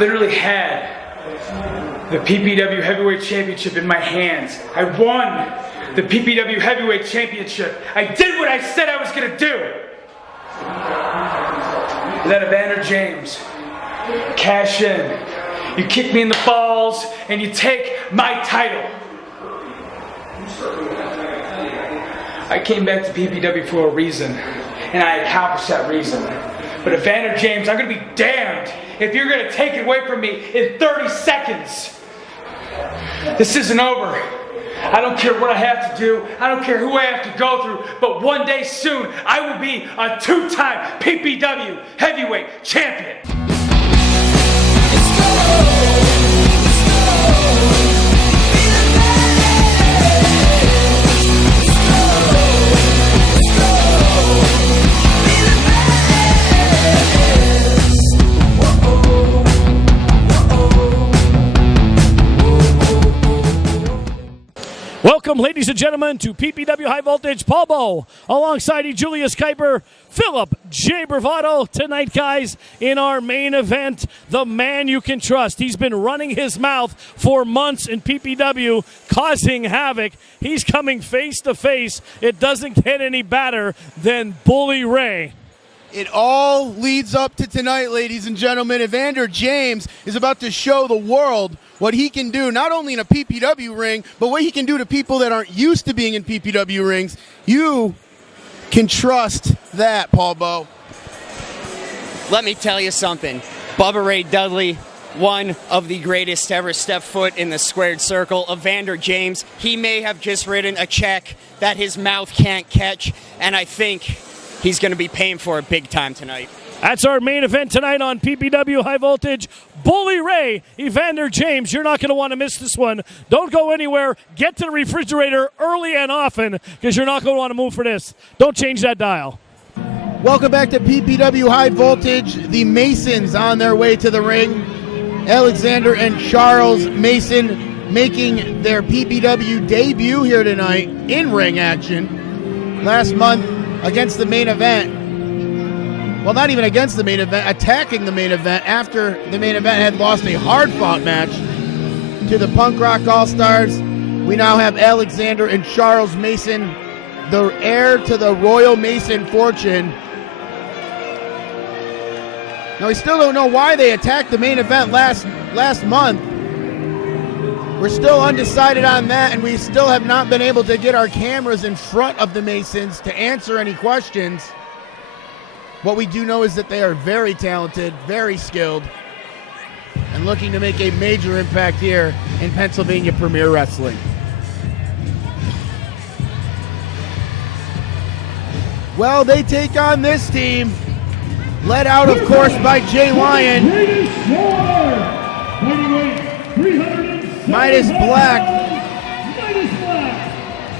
literally had the PPW Heavyweight Championship in my hands. I won the PPW Heavyweight Championship. I did what I said I was going to do. Let Evander James cash in. You kick me in the balls and you take my title. I came back to PPW for a reason, and I accomplished that reason. But Evander James, I'm going to be damned if you're going to take it away from me in 30 seconds. This isn't over. I don't care what I have to do. I don't care who I have to go through. But one day soon, I will be a two-time PPW Heavyweight Champion. Welcome, ladies and gentlemen, to PPW High Voltage. Paul Bowe, alongside Julius Kuiper, Philip J. Bravado. Tonight, guys, in our main event, the man you can trust. He's been running his mouth for months in PPW, causing havoc. He's coming face to face. It doesn't get any better than Bully Ray. It all leads up to tonight, ladies and gentlemen. Evander James is about to show the world what he can do, not only in a PPW ring, but what he can do to people that aren't used to being in PPW rings. You can trust that, Paul Bowe. Let me tell you something. Bubba Ray Dudley, one of the greatest to ever step foot in the squared circle. Evander James, he may have just written a check that his mouth can't catch, and I think he's going to be paying for it big time tonight. That's our main event tonight on PPW High Voltage. Bully Ray, Evander James. You're not going to want to miss this one. Don't go anywhere. Get to the refrigerator early and often because you're not going to want to move for this. Don't change that dial. Welcome back to PPW High Voltage. The Masons on their way to the ring. Alexander and Charles Mason making their PPW debut here tonight in ring action. Last month against the main event. Well, not even against the main event, attacking the main event after the main event had lost a hard-fought match to the Punk Rock All-Stars. We now have Alexander and Charles Mason, the heir to the Royal Mason fortune. Now, we still don't know why they attacked the main event last month. We're still undecided on that, and we still have not been able to get our cameras in front of the Masons to answer any questions. What we do know is that they are very talented, very skilled, and looking to make a major impact here in Pennsylvania Premier Wrestling. Well, they take on this team, led out, of course, by Jay Lyon. Midas Black.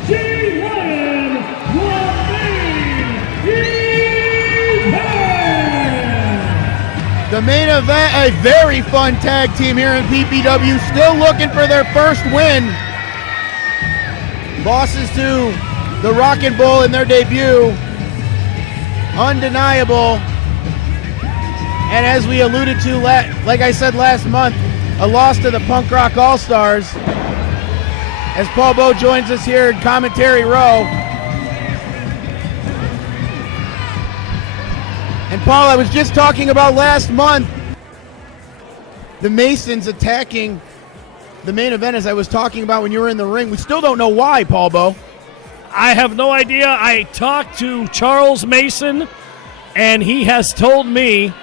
Jay Lyon, the main event, a very fun tag team here in PPW, still looking for their first win. Losses to the Rockin' Bull in their debut, undeniable. And as we alluded to, like I said last month, a loss to the Punk Rock All-Stars. As Paul Bowe joins us here in commentary row. And Paul, I was just talking about last month, the Masons attacking the main event as I was talking about when you were in the ring. We still don't know why, Paul Bowe. I have no idea. I talked to Charles Mason, and he has told me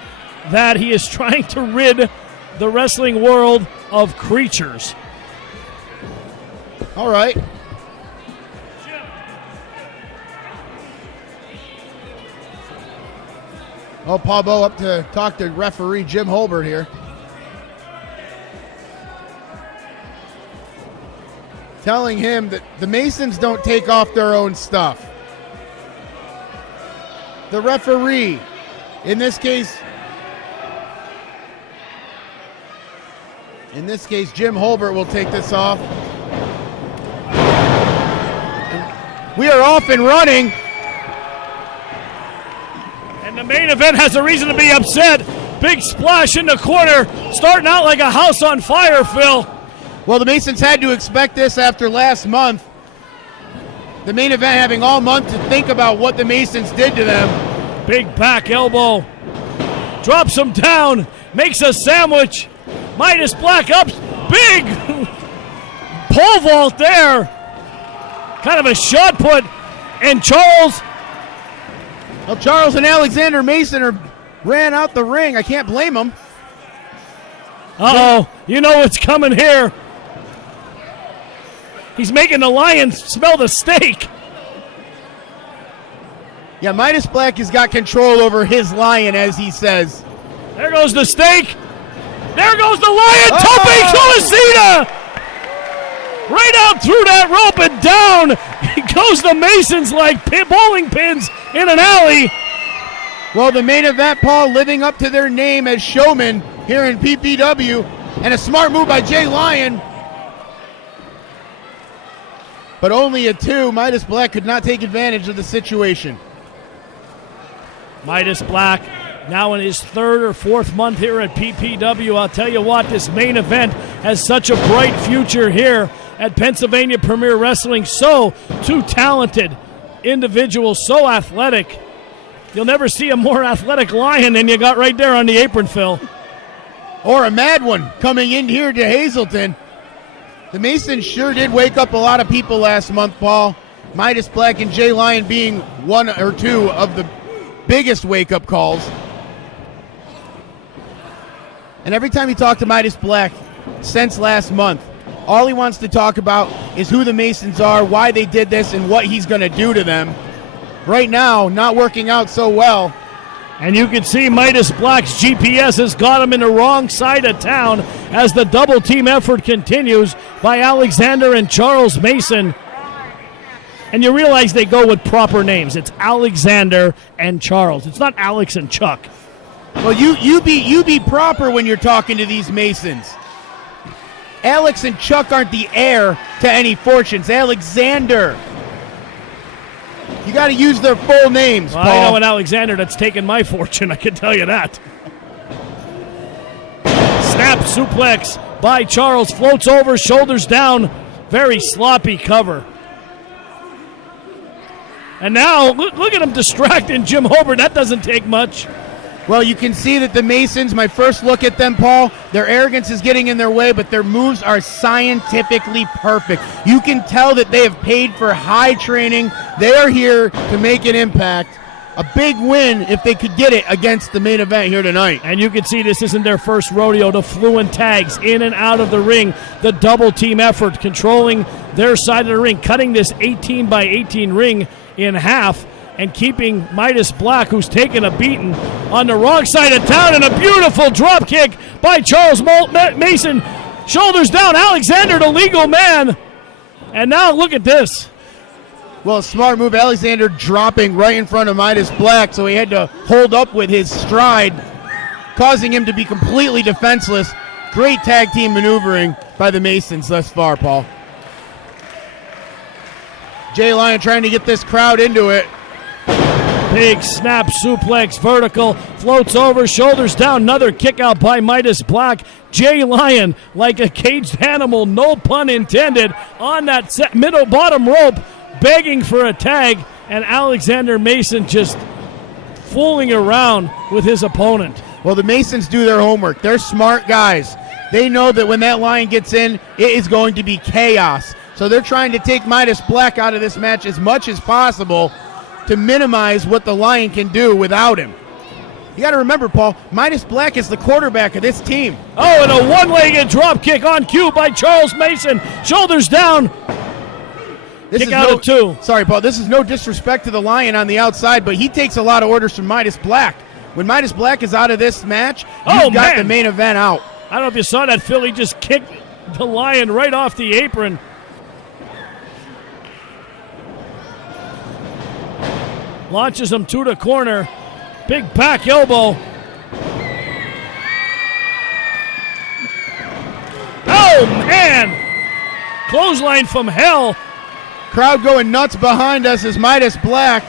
that he is trying to rid the wrestling world of creatures. All right. Oh, Paul Bowe up to talk to referee Jim Holbert here. Telling him that the Masons don't take off their own stuff. The referee, in this case, Jim Holbert will take this off. And we are off and running. And the main event has a reason to be upset Big splash in the corner, starting out like a house on fire, Phil. Well, the Masons had to expect this after last month. The main event having all month to think about what the Masons did to them. Big back elbow. Drops him down, makes a sandwich. Midas Black up, big pole vault there. Kind of a shot put. And Charles. Well, Charles and Alexander Mason ran out the ring. I can't blame them. Uh-oh, you know what's coming here. He's making the lion smell the steak. Yeah, Midas Black has got control over his lion, as he says. There goes the steak. There goes the lion. Oh! Tope Tulasita. Right out through that rope and down goes the Masons like bowling pins in an alley. Well, the main event, Paul, living up to their name as showmen here in PPW. And a smart move by Jay Lyon. But only a 2. Midas Black could not take advantage of the situation. Midas Black now in his 3rd or 4th month here at PPW. I'll tell you what, this main event has such a bright future here at Pennsylvania Premier Wrestling. So, 2 talented individuals, so athletic. You'll never see a more athletic lion than you got right there on the apron, Phil. Or a mad one coming in here to Hazleton. The Masons sure did wake up a lot of people last month, Paul. Midas Black and Jay Lyon being 1 or 2 of the biggest wake-up calls. And every time you talk to Midas Black since last month, all he wants to talk about is who the Masons are, why they did this, and what he's going to do to them. Right now, not working out so well. And you can see Midas Black's GPS has got him in the wrong side of town as the double team effort continues by Alexander and Charles Mason. And you realize they go with proper names. It's Alexander and Charles. It's not Alex and Chuck. Well, you be proper when you're talking to these Masons. Alex and Chuck aren't the heir to any fortunes. Alexander. You got to use their full names, Well, Paul. I know an Alexander that's taken my fortune, I can tell you that. Snap suplex by Charles, floats over, shoulders down, very sloppy cover. And now, look at him distracting Jim Hobart. That doesn't take much. Well, you can see that the Masons, my first look at them, Paul, their arrogance is getting in their way, but their moves are scientifically perfect. You can tell that they have paid for high training. They are here to make an impact. A big win if they could get it against the main event here tonight. And you can see this isn't their first rodeo. The fluent tags in and out of the ring. The double team effort controlling their side of the ring, cutting this 18 by 18 ring in half and keeping Midas Black, who's taking a beating, on the wrong side of town, and a beautiful drop kick by Charles Mason. Shoulders down, Alexander, the legal man. And now look at this. Well, smart move, Alexander dropping right in front of Midas Black, so he had to hold up with his stride, causing him to be completely defenseless. Great tag team maneuvering by the Masons thus far, Paul. Jay Lyon trying to get this crowd into it. Big snap suplex, vertical, floats over, shoulders down, another kick out by Midas Black. Jay Lyon, like a caged animal, no pun intended, on that bottom rope, begging for a tag, and Alexander Mason just fooling around with his opponent. Well, the Masons do their homework. They're smart guys. They know that when that Lion gets in, it is going to be chaos. So they're trying to take Midas Black out of this match as much as possible to minimize what the Lion can do without him. You got to remember, Paul, Midas Black is the quarterback of this team. Oh, and a one-legged drop kick on cue by Charles Mason. Shoulders down. Kick out of 2. Sorry, Paul, this is no disrespect to the Lion on the outside, but he takes a lot of orders from Midas Black. When Midas Black is out of this match, you've got the main event out. I don't know if you saw that, Phil. He just kicked the Lion right off the apron. Launches him to the corner. Big back elbow. Oh, man. Clothesline from hell. Crowd going nuts behind us as Midas Black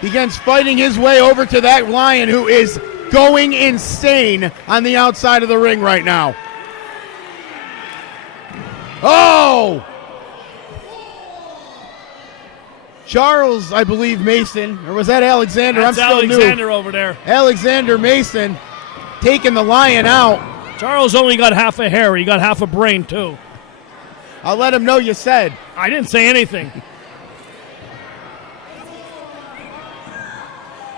begins fighting his way over to that Lion, who is going insane on the outside of the ring right now. Oh! Charles, I believe, Mason, or was that Alexander? That's I'm still Alexander new. over there. Alexander Mason taking the Lion out. Charles only got half a hair. He got half a brain, too. I'll let him know you said. I didn't say anything.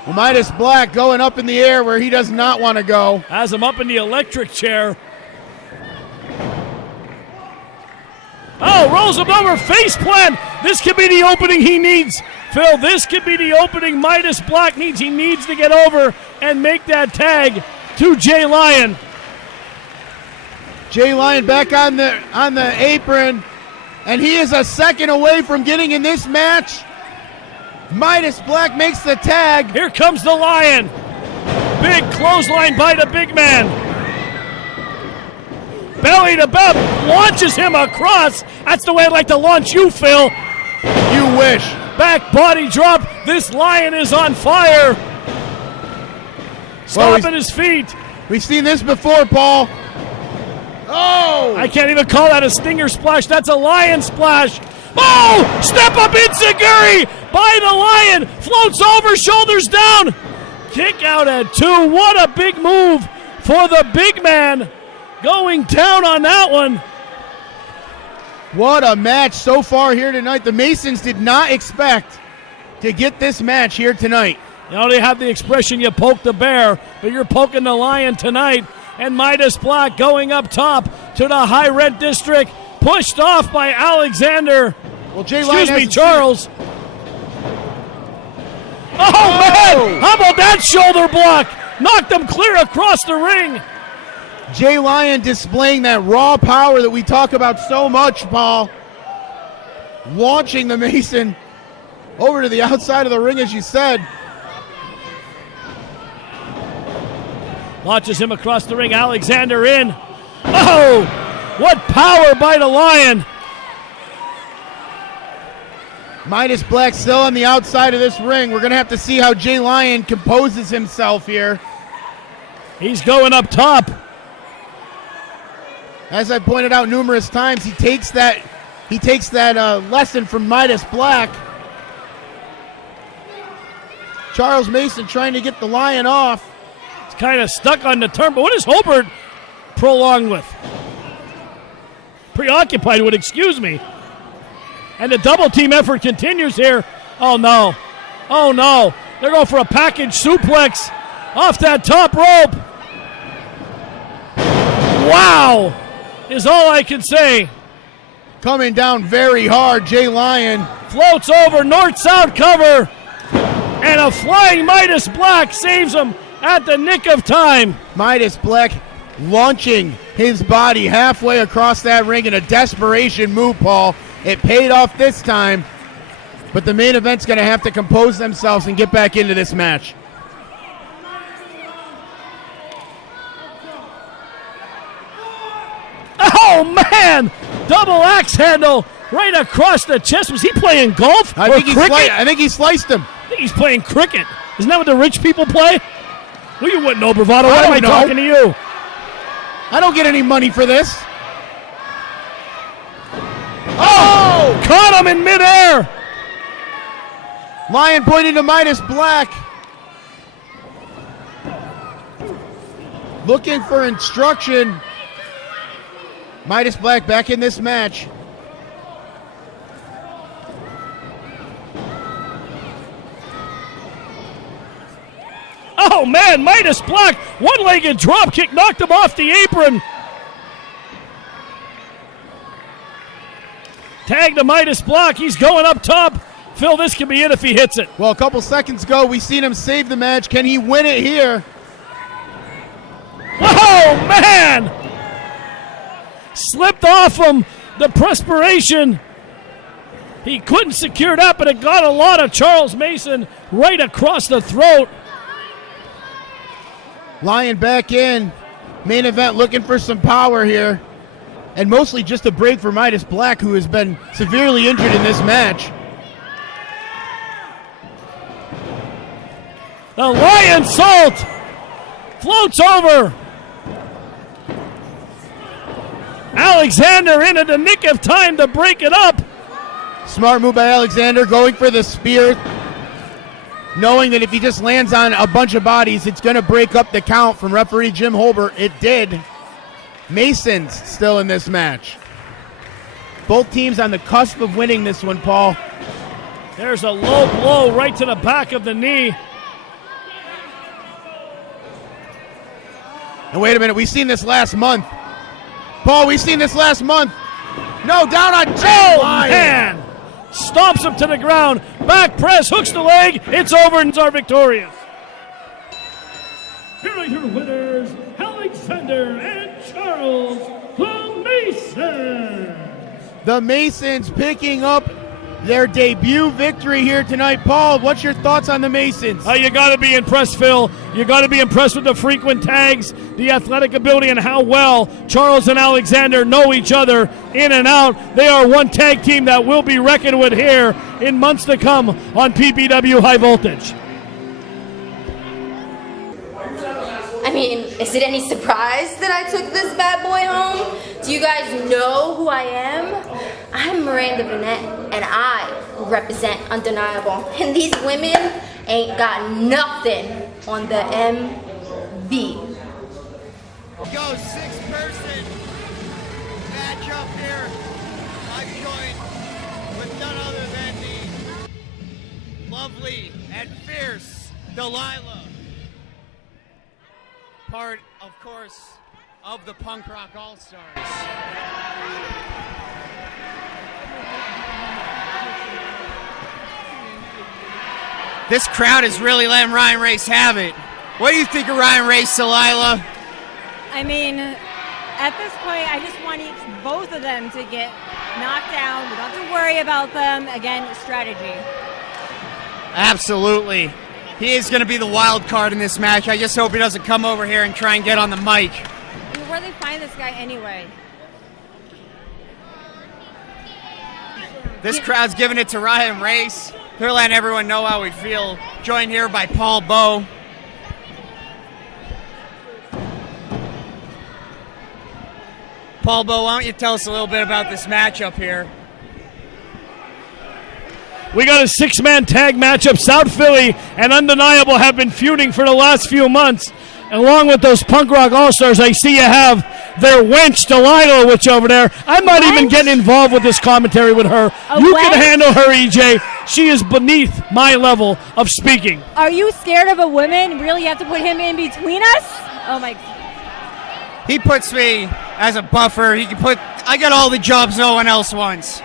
Well, Midas Black going up in the air where he does not want to go. Has him up in the electric chair. Oh, rolls him over, face plant. This could be the opening he needs. Phil, this could be the opening Midas Black needs. He needs to get over and make that tag to Jay Lyon. Jay Lyon back on the apron, and he is a second away from getting in this match. Midas Black makes the tag. Here comes the Lion. Big clothesline by the big man. Belly to belt, launches him across. That's the way I'd like to launch you, Phil. You wish. Back body drop. This Lion is on fire. Stomping his feet. We've seen this before, Paul. Oh! I can't even call that a stinger splash. That's a Lion splash. Oh! Step up enziguri by the Lion. Floats over, shoulders down. Kick out at 2. What a big move for the big man. Going down on that one. What a match so far here tonight. The Masons did not expect to get this match here tonight. You know, they have the expression, you poke the bear, but you're poking the Lion tonight. And Midas Black going up top to the high red district. Pushed off by Alexander. Well, Jay Excuse Lyon me, Charles. Oh, man! How about that shoulder block? Knocked him clear across the ring. Jay Lyon displaying that raw power that we talk about so much, Paul. Launching the Mason over to the outside of the ring, as you said. Launches him across the ring. Alexander in. Oh! What power by the Lion. Midas Black still on the outside of this ring. We're going to have to see how Jay Lyon composes himself here. He's going up top. As I pointed out numerous times, he takes that lesson from Midas Black. Charles Mason trying to get the Lion off. He's kind of stuck on the turn, but what is Holbert prolonged with? Preoccupied with, excuse me. And the double team effort continues here. Oh no. Oh no. They're going for a package suplex off that top rope. Wow. Is all I can say. Coming down very hard, Jay Lyon. Floats over, north-south cover. And a flying Midas Black saves him at the nick of time. Midas Black launching his body halfway across that ring in a desperation move, Paul. It paid off this time, but the main event's going to have to compose themselves and get back into this match. Oh, man! Double axe handle right across the chest. Was he playing golf I or think he sliced him. I think he's playing cricket. Isn't that what the rich people play? Well, you wouldn't know, Bravado. Why am I talking to you? I don't get any money for this. Oh! Caught him in midair! Lyon pointing to Midas Black. Looking for instruction. Midas Black back in this match. Oh, man, Midas Black, one-legged drop kick, knocked him off the apron. Tag to Midas Black, he's going up top. Phil, this could be it if he hits it. Well, a couple seconds ago, we seen him save the match. Can he win it here? Oh, man! Slipped off him, the perspiration. He couldn't secure that, but it got a lot of Charles Mason right across the throat. Lyon back in. Main event looking for some power here. And mostly just a break for Midas Black, who has been severely injured in this match. The Lion Salt Floats over. Alexander in at the nick of time to break it up. Smart move by Alexander, going for the spear, knowing that if he just lands on a bunch of bodies, it's going to break up the count from referee Jim Holbert. It did. Mason's still in this match. Both teams on the cusp of winning this one, Paul. There's a low blow right to the back of the knee. And wait a minute, we've seen this last month. Paul, we've seen this last month. No, down on Jay Lyon. Man, stomps him to the ground. Back press, hooks the leg. It's over and are victorious. Here are your winners, Alexander and Charles, the Masons. The Masons picking up their debut victory here tonight. Paul, what's your thoughts on the Masons? You got to be impressed, Phil. You got to be impressed with the frequent tags, the athletic ability, and how well Charles and Alexander know each other in and out. They are one tag team that will be reckoned with here in months to come on PPW High Voltage. I mean, is it any surprise that I took this bad boy home? Do you guys know who I am? I'm Miranda Burnett, and I represent Undeniable. And these women ain't got nothing on the MV. Go 6-person match up here. I'm joined with none other than the lovely and fierce Delilah. Part, of course, of the Punk Rock All-Stars. This crowd is really letting Ryan Race have it. What do you think of Ryan Race, Delilah? I mean, at this point, I just want both of them to get knocked down. We don't have to worry about them. Again, strategy. Absolutely. He is going to be the wild card in this match. I just hope he doesn't come over here and try and get on the mic. I mean, where do they find this guy anyway? This crowd's giving it to Ryan Race. They're letting everyone know how we feel. Joined here by Paul Bowe. Paul Bowe, why don't you tell us a little bit about this matchup here? We got a 6-man tag matchup. South Philly and Undeniable have been feuding for the last few months. Along with those Punk Rock All-Stars, I see you have their wench, Delilah, which over there. I might even get involved with this commentary with her. You can handle her, EJ. She is beneath my level of speaking. Are you scared of a woman? Really, you have to put him in between us? Oh, my. He puts me as a buffer. I got all the jobs no one else wants.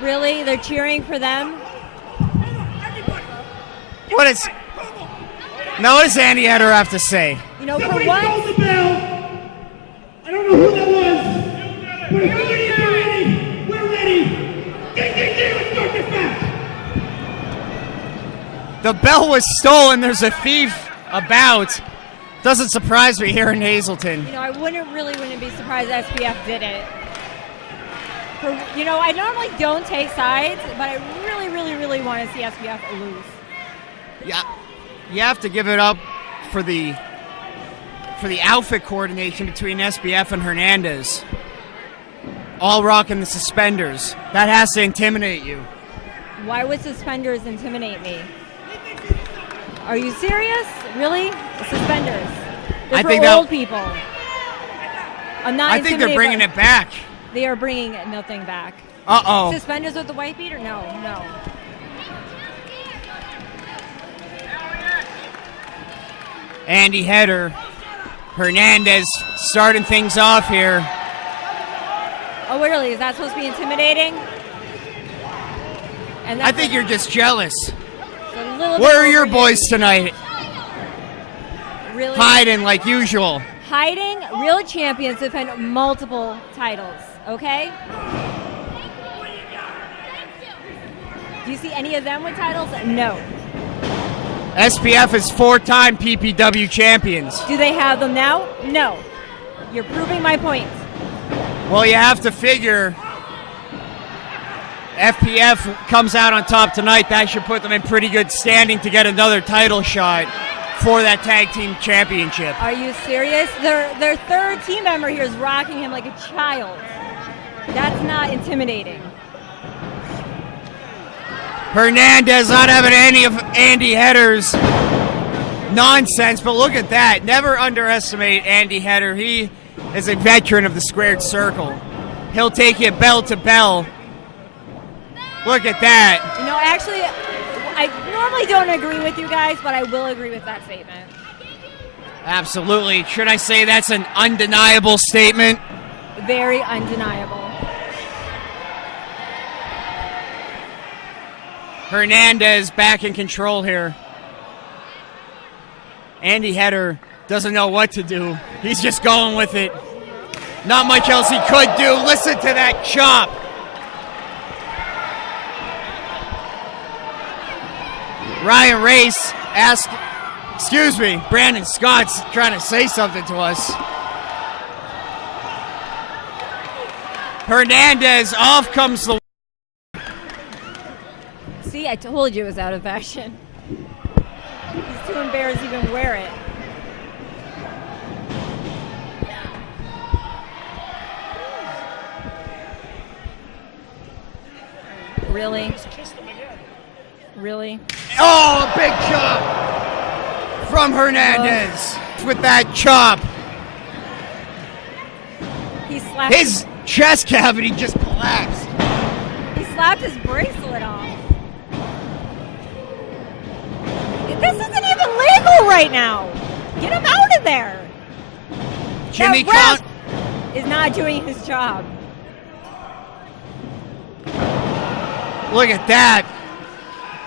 Really? They're cheering for them? What does Andy Eder have to say? You know, for Somebody once, called the bell. I don't know who that was. But if you guys are ready, we're ready. Let's start this match. The bell was stolen. There's a thief about. Doesn't surprise me here in Hazleton. you know, I wouldn't be surprised SPF did it. I normally don't take sides, but I really want to see SPF lose. Yeah, you have to give it up for the outfit coordination between SBF and Hernandez. All rocking the suspenders. That has to intimidate you. Why would suspenders intimidate me? Are you serious? Really? Suspenders. They're for old people. I'm not I think they're bringing it back. They are bringing nothing back. Uh-oh. Suspenders with the white beater? No. Andy Eder. Hernandez starting things off here. Oh, really? Is that supposed to be intimidating? And I think you're just jealous. a little Where bit are your over boys tonight? Really? Hiding like usual. Hiding. Real champions defend multiple titles, okay? Do you see any of them with titles? No. SPF is 4-time PPW champions. Do they have them now? No. You're proving my point. Well, you have to figure FPF comes out on top tonight. That should put them in pretty good standing to get another title shot for that tag team championship. Are you serious? Their third team member here is rocking him like a child. That's not intimidating. Hernandez not having any of Andy Hedder's nonsense, but look at that. Never underestimate Andy Hedder. He is a veteran of the squared circle. He'll take you bell to bell. Look at that. You know, actually, I normally don't agree with you guys, but I will agree with that statement. Absolutely. Should I say that's an undeniable statement? Very undeniable. Hernandez back in control here. Andy Hedder doesn't know what to do. He's just going with it. Not much else he could do. Listen to that chop. Ryan Race asked, Brandon Scott's trying to say something to us. Hernandez, off comes the... See, I told you it was out of fashion. He's too embarrassed to even wear it. Really? Really? Oh, a big chop from Hernandez with that chop. He slapped His chest cavity just collapsed. He slapped his bracelet off. This isn't even legal right now. Get him out of there. Jimmy that ref is not doing his job. Look at that.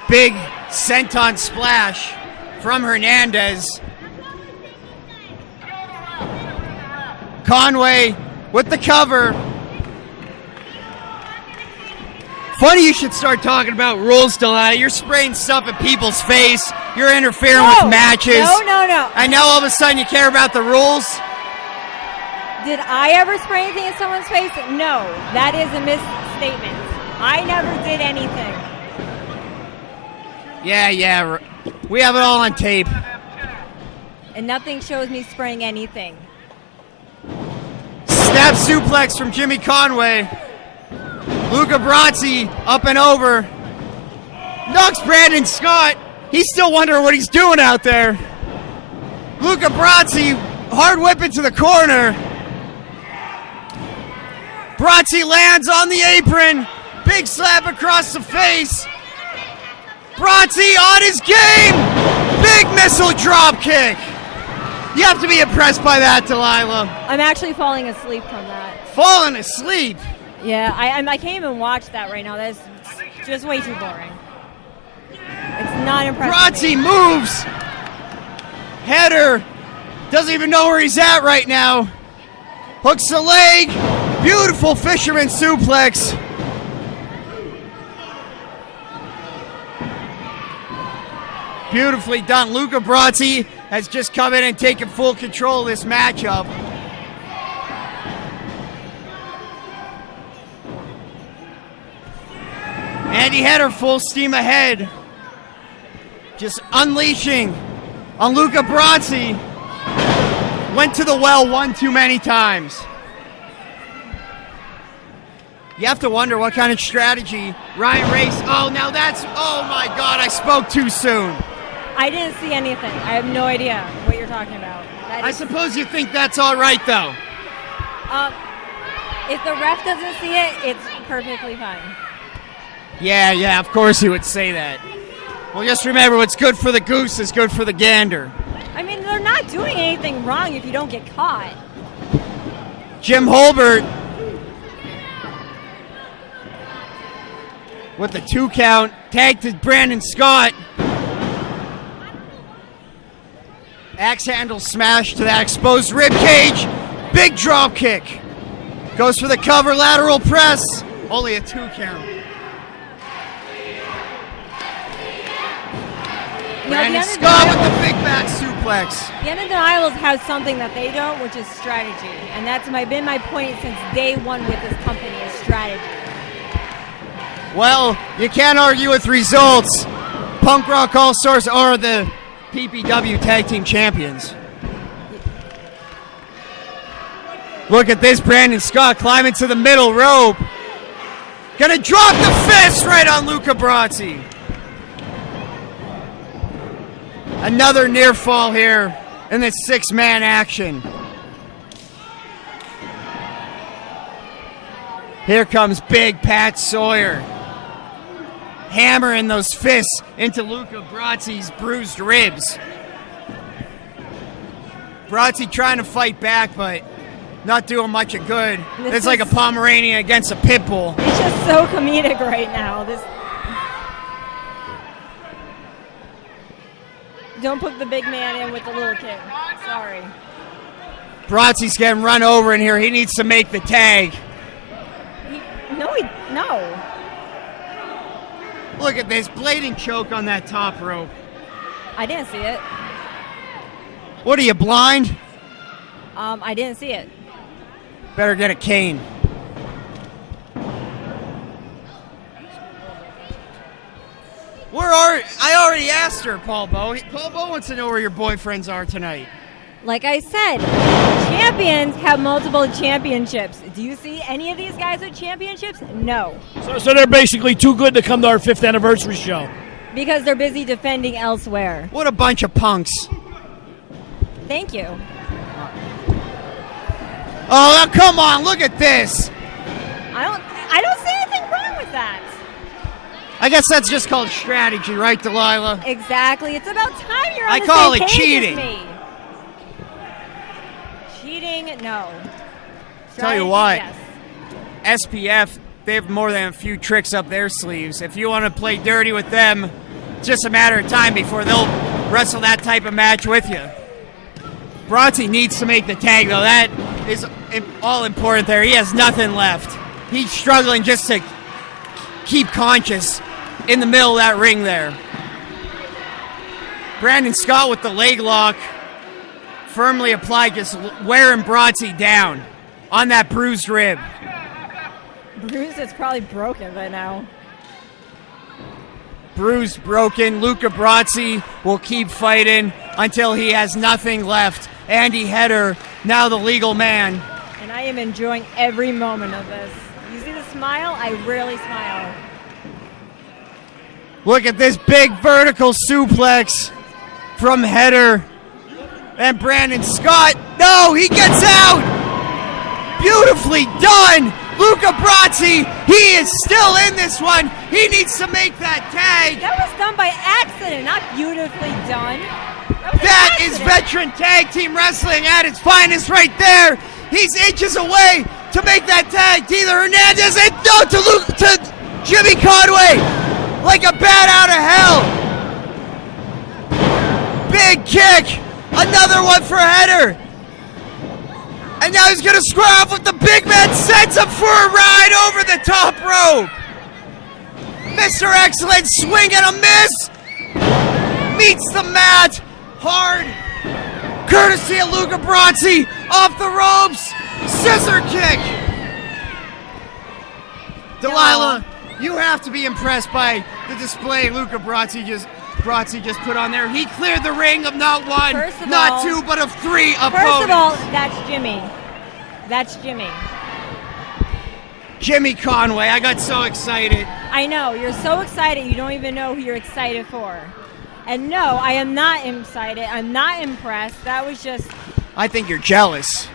Big senton splash from Hernandez. Conway with the cover. Funny you should start talking about rules, Delilah. You're spraying stuff at people's face. You're interfering with matches. No. And now all of a sudden you care about the rules? Did I ever spray anything in someone's face? No. That is a misstatement. I never did anything. Yeah. We have it all on tape. And nothing shows me spraying anything. Snap suplex from Jimmy Conway. Luca Brasi up and over. Knocks Brandon Scott. He's still wondering what he's doing out there. Luca Brasi hard whip into the corner. Brasi lands on the apron. Big slap across the face. Brasi on his game. Big missile drop kick. You have to be impressed by that, Delilah. I'm actually falling asleep from that. Falling asleep? Yeah, I can't even watch that right now. That's just way too boring. It's not impressive. Brasi moves. Header doesn't even know where he's at right now. Hooks the leg. Beautiful fisherman suplex. Beautifully done. Luca Brasi has just come in and taken full control of this matchup. Andy Hedder full steam ahead. Just unleashing on Luca Brasi. Went to the well one too many times. You have to wonder what kind of strategy Ryan Race. Oh, now that's. Oh my God, I spoke too soon. I didn't see anything. I have no idea what you're talking about. I suppose you think that's all right, though. If the ref doesn't see it, it's perfectly fine. Yeah, of course he would say that. Well, just remember, what's good for the goose is good for the gander. I mean, they're not doing anything wrong if you don't get caught. Jim Holbert with the 2 count. Tag to Brandon Scott. Axe handle smash to that exposed rib cage. Big drop kick. Goes for the cover, lateral press. Only a 2 count. Brandon Scott with the big back suplex. The Undeniables have something that they don't, which is strategy. And that's been my point since day one with this company, is strategy. Well, you can't argue with results. Punk Rock All-Stars are the PPW Tag Team Champions. Look at this, Brandon Scott climbing to the middle rope. Gonna drop the fist right on Luca Brasi. Another near fall here in this 6-man action. Here comes Big Pat Sawyer, hammering those fists into Luca Brasi's bruised ribs. Brasi trying to fight back, but not doing much of good. It's like a Pomeranian against a pit bull. It's just so comedic right now. Don't put the big man in with the little kid. Sorry. Brasi's getting run over in here. He needs to make the tag. No. Look at this blading choke on that top rope. I didn't see it. What are you, blind? I didn't see it. Better get a cane. I already asked her, Paul Bo. Paul Bo wants to know where your boyfriends are tonight. Like I said, champions have multiple championships. Do you see any of these guys with championships? No. So they're basically too good to come to our 5th anniversary show. Because they're busy defending elsewhere. What a bunch of punks. Thank you. Oh, now come on, look at this. I don't see anything wrong with that. I guess that's just called strategy, right, Delilah? Exactly. It's about time you're on I the call same it page cheating. as me. Cheating? No. Tell you Strategy, what, yes. SPF, they have more than a few tricks up their sleeves. If you want to play dirty with them, it's just a matter of time before they'll wrestle that type of match with you. Brasi needs to make the tag, though. That is all important there. He has nothing left. He's struggling just to keep conscious in the middle of that ring there. Brandon Scott with the leg lock. Firmly applied, just wearing Brasi down on that bruised rib. Bruce is probably broken by now. Bruised, broken. Luca Brasi will keep fighting until he has nothing left. Andy Header, now the legal man. And I am enjoying every moment of this. You see the smile? I rarely smile. Look at this big vertical suplex from Header. And Brandon Scott, no, he gets out! Beautifully done! Luca Brasi, he is still in this one. He needs to make that tag. That was done by accident, not beautifully done. That is veteran tag team wrestling at its finest right there. He's inches away to make that tag to either Hernandez and no, to Jimmy Conway. Like a bat out of hell. Big kick. Another one for Header. And now he's going to square off with the big man. Sends him for a ride over the top rope. Mr. Excellent swing and a miss. Meets the mat. Hard. Courtesy of Luca Brasi. Off the ropes. Scissor kick. Delilah, you have to be impressed by the display Luca Brasi just put on there. He cleared the ring of not one, not two, but of 3 opponents. First of all, that's Jimmy. That's Jimmy. Jimmy Conway, I got so excited. I know, you're so excited you don't even know who you're excited for. And no, I am not excited. I'm not impressed. That was just... I think you're jealous.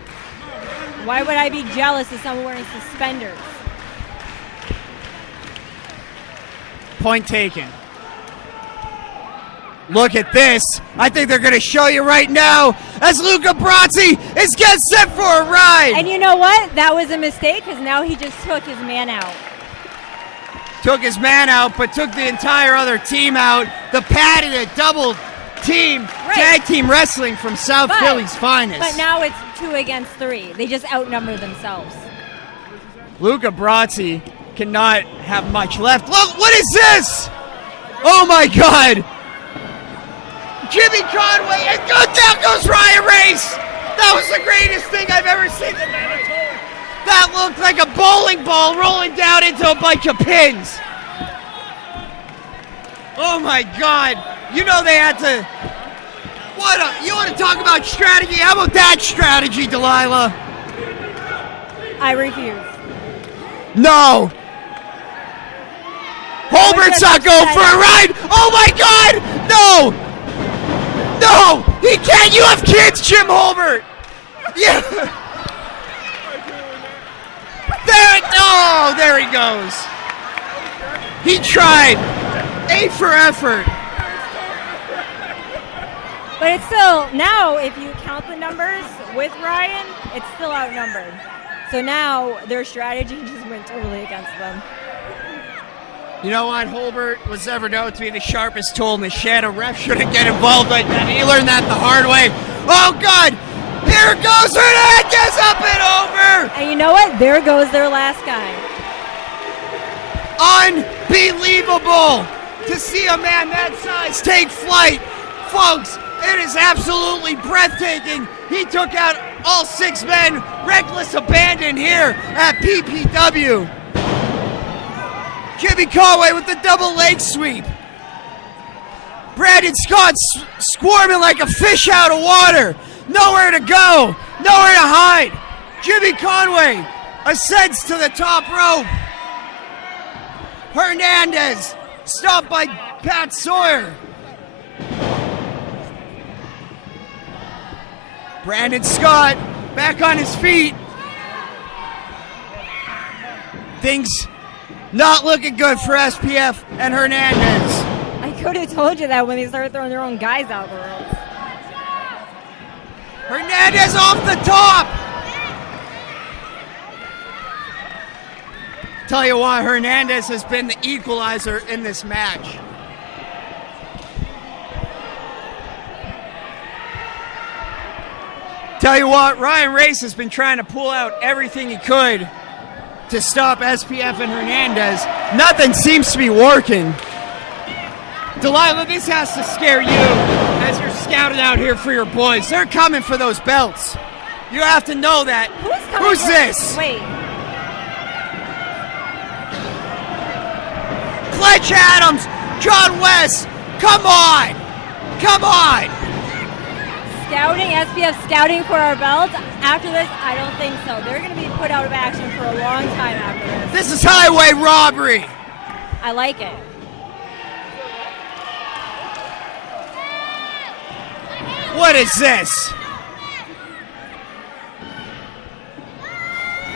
Why would I be jealous of someone wearing suspenders? Point taken. Look at this. I think they're going to show you right now as Luca Brasi is getting set for a ride. And you know what? That was a mistake because now he just took his man out. Took his man out, but took the entire other team out. The padded a double team, tag team wrestling from South Philly's finest. But now it's 2 against 3. They just outnumber themselves. Luca Brasi cannot have much left. Look, what is this? Oh my God. Jimmy Conway, and down goes Ryan Race. That was the greatest thing I've ever seen. That looked like a bowling ball rolling down into a bunch of pins. Oh my God. You know they had to You want to talk about strategy? How about that strategy, Delilah? I refuse. No. Holbert's not going for a ride. Oh my God! No! No! He can't. You have kids, Jim Holbert. Yeah. There he goes. He tried. A for effort. But it's still, now if you count the numbers with Ryan, it's still outnumbered. So now their strategy just went totally against them. You know what? Holbert was ever known to be the sharpest tool in the shed. A ref shouldn't get involved like that. He learned that the hard way. Oh, God! Here goes Hernandez, up and over! And you know what? There goes their last guy. Unbelievable to see a man that size take flight. Folks, it is absolutely breathtaking. He took out all 6 men. Reckless abandon here at PPW. Jimmy Conway with the double leg sweep. Brandon Scott squirming like a fish out of water. Nowhere to go. Nowhere to hide. Jimmy Conway ascends to the top rope. Hernandez stopped by Pat Sawyer. Brandon Scott back on his feet. Things not looking good for SPF and Hernandez. I could have told you that when they started throwing their own guys out the ropes. Hernandez off the top. Tell you what, Hernandez has been the equalizer in this match. Tell you what, Ryan Race has been trying to pull out everything he could to stop SPF and Hernandez. Nothing seems to be working. Delilah, this has to scare you as you're scouting out here for your boys. They're coming for those belts. You have to know that. Who's this? Wait. Clutch Adams, John West, come on. Come on. Scouting, SPF scouting for our belts. After this, I don't think so. They're going to be put out of action for a long time after this. This is highway robbery. I like it. What is this?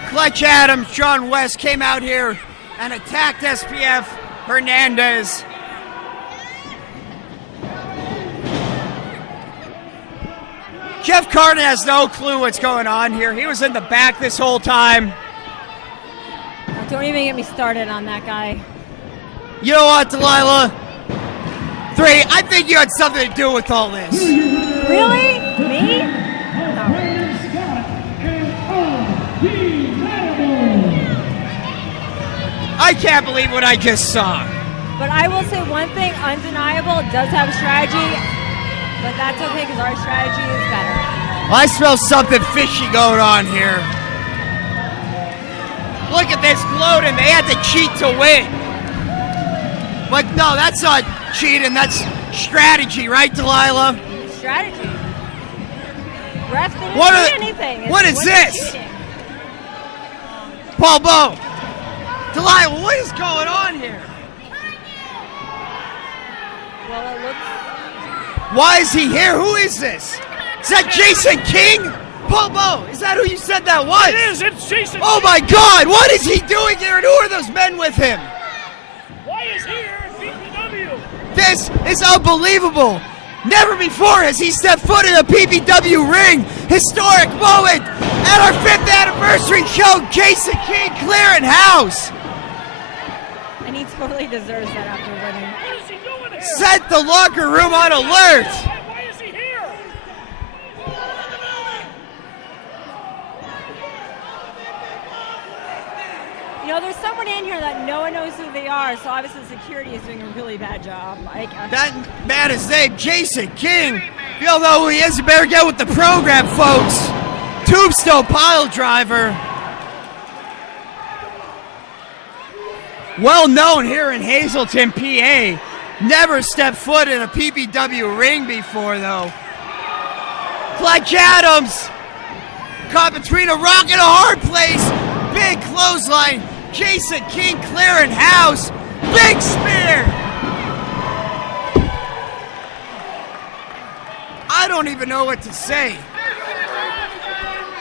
Clutch Adams, John West came out here and attacked SPF Hernandez. Jeff Carden has no clue what's going on here. He was in the back this whole time. Don't even get me started on that guy. You know what, Delilah? 3, I think you had something to do with all this. Really? Me? I can't believe what I just saw. But I will say one thing, Undeniable does have strategy, but that's okay because our strategy is better. Well, I smell something fishy going on here. Look at this gloating. They had to cheat to win. But no, that's not cheating. That's strategy, right, Delilah? Strategy. Refs didn't see anything. What is this? Paul Bowe. Delilah, what is going on here? Well, it looks... Why is he here? Who is this? Is that Jason King? Paul Bowe, is that who you said that was? It is, it's Jason Oh King. my God, what is he doing here and who are those men with him? Why is he here at PPW? This is unbelievable. Never before has he stepped foot in a PPW ring. Historic moment at our 5th anniversary show. Jason King clearing house. And he totally deserves that after winning. What is he doing here? Set the locker room on alert. Why is he here? You know, there's someone in here that no one knows who they are, so obviously security is doing a really bad job. That man is named Jason King. If you don't know who he is, you better get with the program, folks. Tombstone pile driver. Well known here in Hazleton, PA. Never stepped foot in a PPW ring before, though. look like Adams. Caught between a rock and a hard place. Big clothesline. Jason King clearing house. Big spear. I don't even know what to say.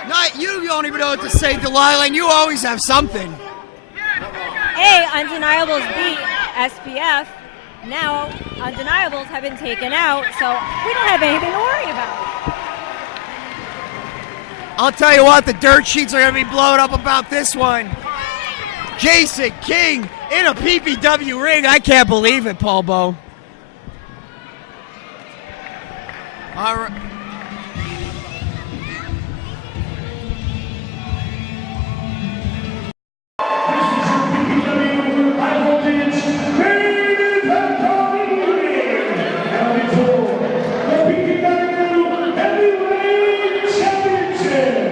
Not you don't even know what to say, Delilah, and you always have something. Hey, Undeniables beat SPF. Now, Undeniables have been taken out, so we don't have anything to worry about. I'll tell you what, the dirt sheets are going to be blown up about this one. Jason King in a PPW ring. I can't believe it, Paul Bowe. All right. High Voltage main event and before the PPW Heavyweight Championship.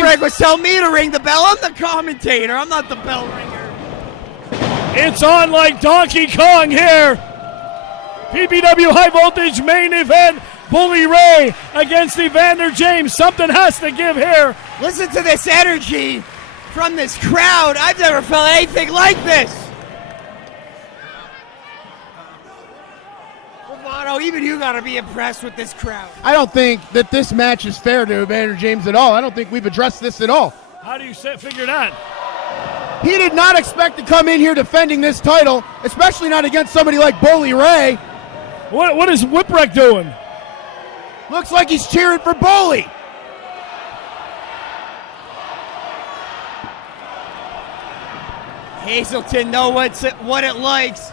Whipwreck was telling me to ring the bell. I'm the commentator. I'm not the bell ringer. It's on like Donkey Kong here. PPW High Voltage main event. Bully Ray against Evander James. Something has to give here. Listen to this energy from this crowd. I've never felt anything like this. Bravado, even you got to be impressed with this crowd. I don't think that this match is fair to Evander James at all. I don't think we've addressed this at all. How do you figure that? He did not expect to come in here defending this title, especially not against somebody like Bully Ray. What is Whipwreck doing? Looks like he's cheering for Bully. Hazelton know what it likes.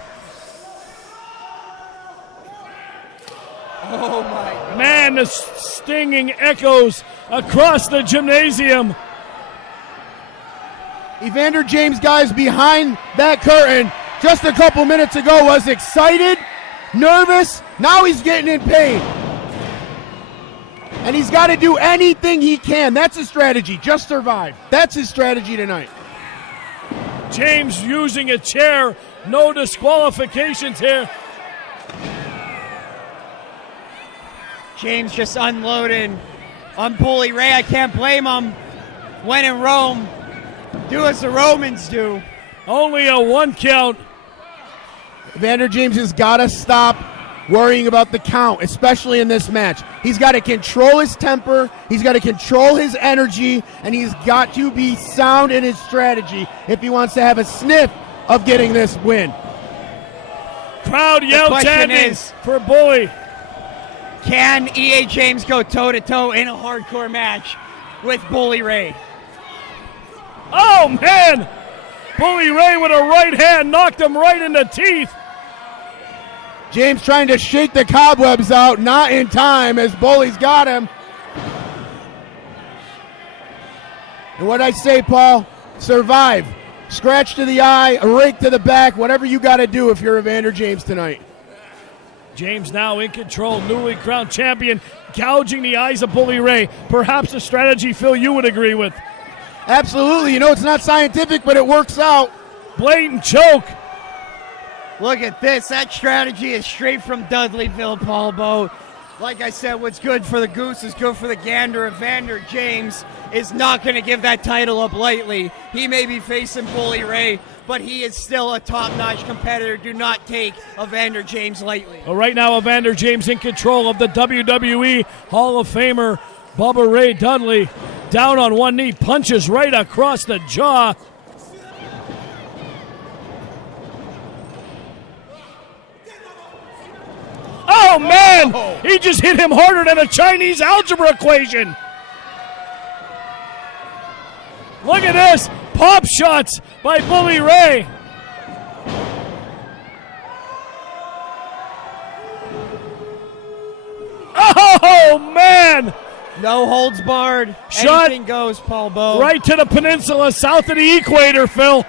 Oh my God. Man, the stinging echoes across the gymnasium. Evander James, guys, behind that curtain just a couple minutes ago was excited, nervous. Now he's getting in pain. And he's got to do anything he can. That's his strategy. Just survive. That's his strategy tonight. James using a chair. No disqualifications here. James just unloading on Bully Ray. I can't blame him. When in Rome, do as the Romans do. Only a 1 count. Evander James has got to stop worrying about the count, especially in this match. He's got to control his temper, he's got to control his energy, and he's got to be sound in his strategy if he wants to have a sniff of getting this win. Crowd yell chanting for Bully. Can E.A. James go toe-to-toe in a hardcore match with Bully Ray? Oh, man! Bully Ray with a right hand knocked him right in the teeth. James trying to shake the cobwebs out, not in time as Bully's got him. And what I say, Paul, survive. Scratch to the eye, a rake to the back, whatever you got to do if you're Evander James tonight. James now in control, newly crowned champion, gouging the eyes of Bully Ray. Perhaps a strategy, Phil, you would agree with. Absolutely. You know, it's not scientific, but it works out. Blatant choke. Look at this. That strategy is straight from Dudleyville, Paul Bowe. Like I said, what's good for the goose is good for the gander. Evander James is not going to give that title up lightly. He may be facing Bully Ray, but he is still a top-notch competitor. Do not take Evander James lightly. Well, right now, Evander James in control of the WWE Hall of Famer, Bubba Ray Dudley. Down on one knee, punches right across the jaw. Oh, man! He just hit him harder than a Chinese algebra equation. Look at this. Pop shots by Bully Ray. Oh, man! No holds barred. Shot. Anything goes, Paul Bowe. Right to the peninsula, south of the equator, Phil.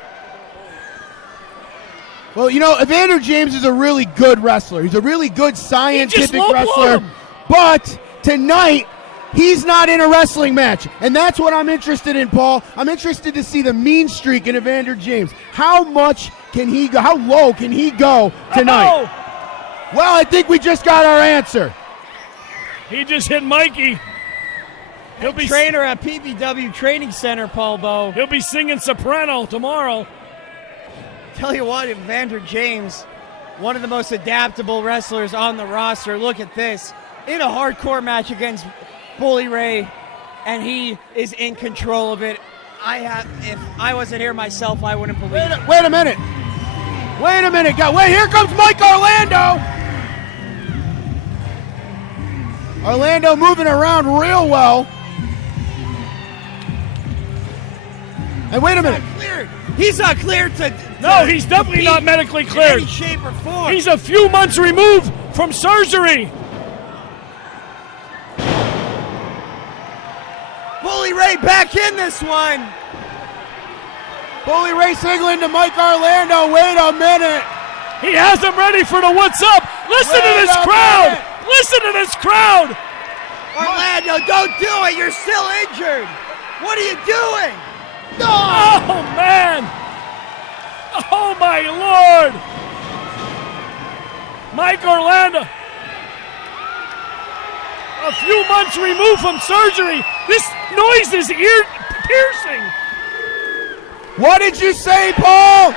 Well, you know, Evander James is a really good wrestler. He's a really good scientific wrestler. But tonight, he's not in a wrestling match. And that's what I'm interested in, Paul. I'm interested to see the mean streak in Evander James. How much can he go? How low can he go tonight? Oh. Well, I think we just got our answer. He just hit Mikey. He'll be trainer at PPW Training Center, Paul Bowe. He'll be singing soprano tomorrow. Tell you what, Evander James, one of the most adaptable wrestlers on the roster. Look at this. In a hardcore match against Bully Ray, and he is in control of it. If I wasn't here myself, I wouldn't believe it. Wait a minute. Wait a minute. Wait, here comes Mike Orlando. Orlando moving around real well. And wait a minute. He's not cleared to No, he's definitely not medically cleared. In any shape or form. He's a few months removed from surgery. Bully Ray back in this one. Bully Ray signaling to Mike Orlando. Wait a minute. He has him ready for the what's up. Listen to this crowd. Minute. Listen to this crowd. Orlando, don't do it. You're still injured. What are you doing? Oh, man! Oh, my Lord! Mike Orlando, a few months removed from surgery. This noise is ear-piercing. What did you say, Paul?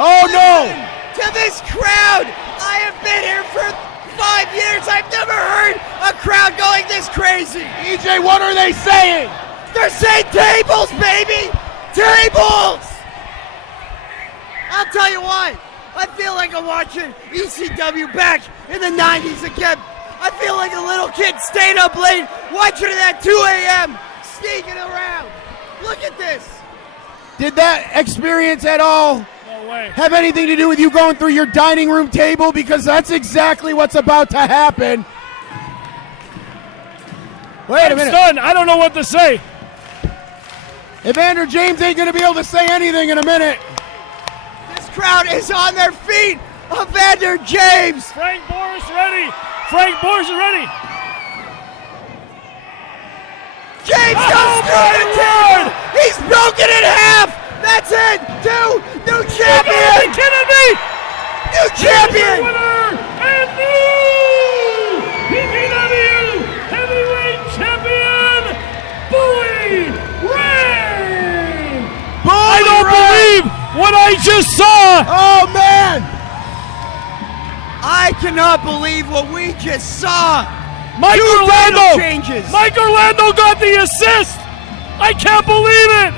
Oh, no! To this crowd! I have been here for 5 years. I've never heard a crowd going this crazy. EJ, what are they saying? They're saying tables, baby! Tables! I'll tell you what. I feel like I'm watching ECW back in the 90s again. I feel like a little kid staying up late, watching it at 2 a.m., sneaking around. Look at this. Did that experience at all Way. have anything to do with you going through your dining room table? Because that's exactly what's about to happen. Wait a minute. Stunned. I don't know what to say. Evander James ain't going to be able to say anything in a minute. This crowd is on their feet. Evander James. Frank Boris ready. Frank Boris is ready. James goes through the table. He's broken in half. That's it. New champion. Are you kidding me? New champion. Winner and new PPW Heavyweight Champion, Bully Ray. I don't believe what I just saw. Oh, man. I cannot believe what we just saw. Mike Two Orlando. title changes. Mike Orlando got the assist. I can't believe it.